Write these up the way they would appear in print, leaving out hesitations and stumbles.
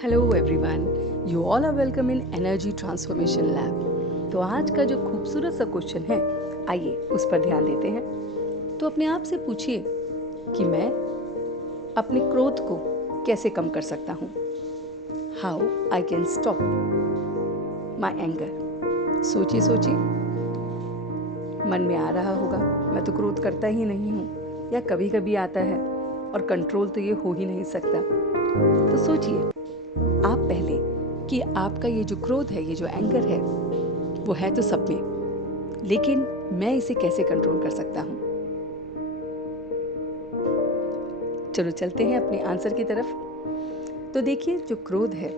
Hello everyone, you all are welcome in energy transformation lab. तो आज का जो खूबसूरत सा क्वेश्चन है, आइए उस पर ध्यान देते हैं। तो अपने आप से पूछिए कि मैं अपने क्रोध को कैसे कम कर सकता हूँ। How I can stop my anger. सोचिए सोचिए, मन में आ रहा होगा मैं तो क्रोध करता ही नहीं हूँ, या कभी कभी आता है और कंट्रोल तो ये हो ही नहीं सकता। तो सोचिए आप पहले कि आपका ये जो क्रोध है, ये जो एंगर है, वो है तो सब में, लेकिन मैं इसे कैसे कंट्रोल कर सकता हूँ। चलो चलते हैं अपने आंसर की तरफ। तो देखिए, जो क्रोध है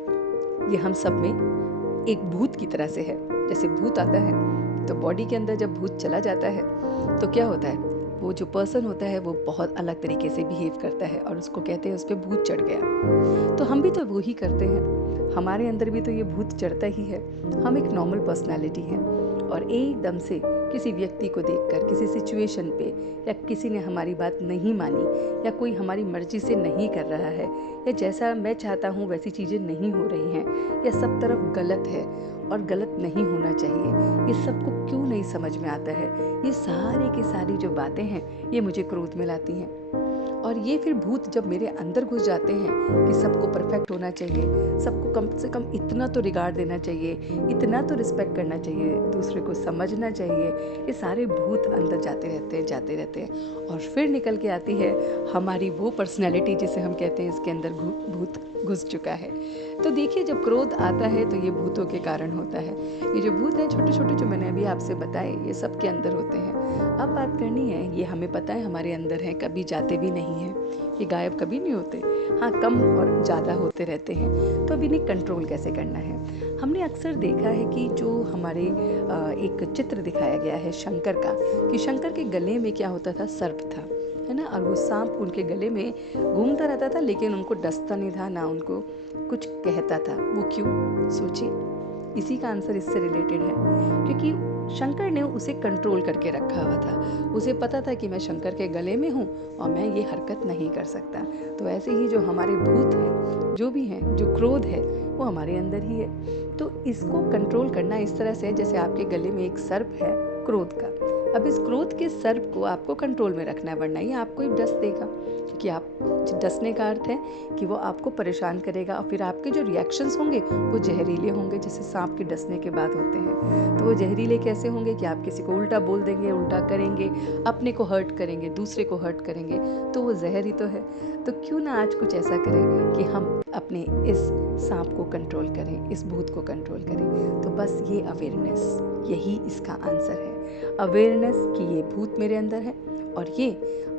ये हम सब में एक भूत की तरह से है। जैसे भूत आता है तो बॉडी के अंदर जब भूत चला जाता है तो क्या होता है, वो जो पर्सन होता है वो बहुत अलग तरीके से बिहेव करता है और उसको कहते हैं उस पर भूत चढ़ गया। तो हम भी तो वो ही करते हैं, हमारे अंदर भी तो ये भूत चढ़ता ही है। हम एक नॉर्मल पर्सनालिटी हैं और एकदम से किसी व्यक्ति को देखकर, किसी सिचुएशन पे, या किसी ने हमारी बात नहीं मानी, या कोई हमारी मर्जी से नहीं कर रहा है, या जैसा मैं चाहता हूँ वैसी चीज़ें नहीं हो रही हैं, या सब तरफ गलत है और गलत नहीं होना चाहिए, ये सबको क्यों नहीं समझ में आता है। ये सारी की सारी जो बातें हैं ये मुझे क्रोध में लाती हैं। और ये फिर भूत जब मेरे अंदर घुस जाते हैं कि सबको परफेक्ट होना चाहिए, सबको कम से कम इतना तो रिगार्ड देना चाहिए, इतना तो रिस्पेक्ट करना चाहिए, दूसरे को समझना चाहिए, ये सारे भूत अंदर जाते रहते हैं और फिर निकल के आती है हमारी वो पर्सनैलिटी जिसे हम कहते हैं इसके अंदर भूत घुस चुका है। तो देखिए, जब क्रोध आता है तो ये भूतों के कारण होता है। ये जो भूत हैं छोटे छोटे जो मैंने अभी आपसे बताए, ये सब के अंदर होते हैं। अब बात करनी है, ये हमें पता है हमारे अंदर है, कभी जाते भी नहीं हैं, ये गायब कभी नहीं होते। हाँ, कम और ज़्यादा होते रहते हैं। तो अब इन्हें कंट्रोल कैसे करना है। हमने अक्सर देखा है कि जो हमारे एक चित्र दिखाया गया है शंकर का, कि शंकर के गले में क्या होता था, सर्प था, है ना, और वो सांप उनके गले में घूमता रहता था, लेकिन उनको डसता नहीं था, ना उनको कुछ कहता था। वो क्यों, सोचिए। इसी का आंसर इससे रिलेटेड है, क्योंकि शंकर ने उसे कंट्रोल करके रखा हुआ था। उसे पता था कि मैं शंकर के गले में हूँ और मैं ये हरकत नहीं कर सकता। तो ऐसे ही जो हमारे भूत हैं, जो भी हैं, जो क्रोध है, वो हमारे अंदर ही है। तो इसको कंट्रोल करना इस तरह से, जैसे आपके गले में एक सर्प है क्रोध का। अब इस क्रोध के सर्प को आपको कंट्रोल में रखना है, वरना ये आपको ही डस देगा। क्योंकि आप डसने का अर्थ है कि वो आपको परेशान करेगा और फिर आपके जो रिएक्शंस होंगे वो जहरीले होंगे, जैसे सांप के डसने के बाद होते हैं। तो वो जहरीले कैसे होंगे कि आप किसी को उल्टा बोल देंगे, उल्टा करेंगे, अपने को हर्ट करेंगे, दूसरे को हर्ट करेंगे, तो वो जहर ही तो है। तो क्यों ना आज कुछ ऐसा करें कि हम अपने इस सांप को कंट्रोल करें, इस भूत को कंट्रोल करें। तो बस ये अवेयरनेस, यही इसका आंसर है। अवेयरनेस कि ये भूत मेरे अंदर है और ये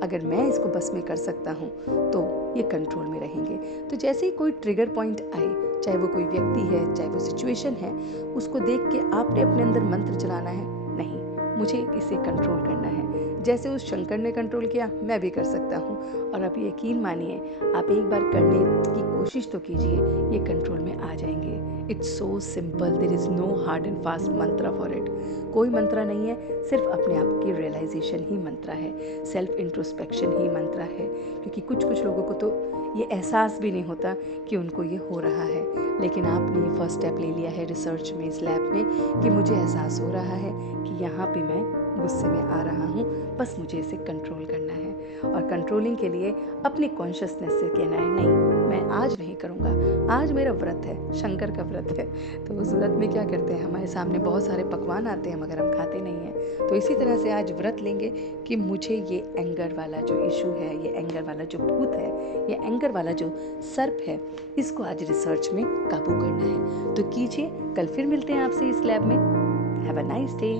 अगर मैं इसको बस में कर सकता हूँ तो ये कंट्रोल में रहेंगे। तो जैसे ही कोई ट्रिगर पॉइंट आए, चाहे वो कोई व्यक्ति है, चाहे वो सिचुएशन है, उसको देख के आपने अपने अंदर मंत्र चलाना है, नहीं, मुझे इसे कंट्रोल करना है। जैसे उस शंकर ने कंट्रोल किया, मैं भी कर सकता हूँ। और आप यकीन मानिए, आप एक बार करने की कोशिश तो कीजिए, ये कंट्रोल में आ जाएंगे। It's so simple, there is no hard and fast mantra for it. कोई मंत्र नहीं है, सिर्फ अपने आप की रियलाइजेशन ही मंत्र है, सेल्फ इंट्रोस्पेक्शन ही मंत्र है। क्योंकि कुछ लोगों को तो ये एहसास भी नहीं होता कि उनको ये हो रहा है, लेकिन आपने ये फर्स्ट स्टेप ले लिया है रिसर्च में, इस लैब में, कि मुझे एहसास हो रहा है कि यहाँ पे मैं गुस्से में आ रहा हूँ, बस मुझे इसे कंट्रोल करना है। और कंट्रोलिंग के लिए अपनी कॉन्शियसनेस से कहना है, नहीं, मैं आज नहीं करूँगा, आज मेरा व्रत है, शंकर का व्रत है। तो उस व्रत में क्या करते हैं, हमारे सामने बहुत सारे पकवान आते हैं मगर हम खाते नहीं हैं। तो इसी तरह से आज व्रत लेंगे कि मुझे ये एंगर वाला जो इशू है, ये एंगर वाला जो भूत है, ये एंगर वाला जो सर्प है, इसको आज रिसर्च में काबू करना है। तो कीजिए, कल फिर मिलते हैं आपसे इस लैब में। Have a nice day.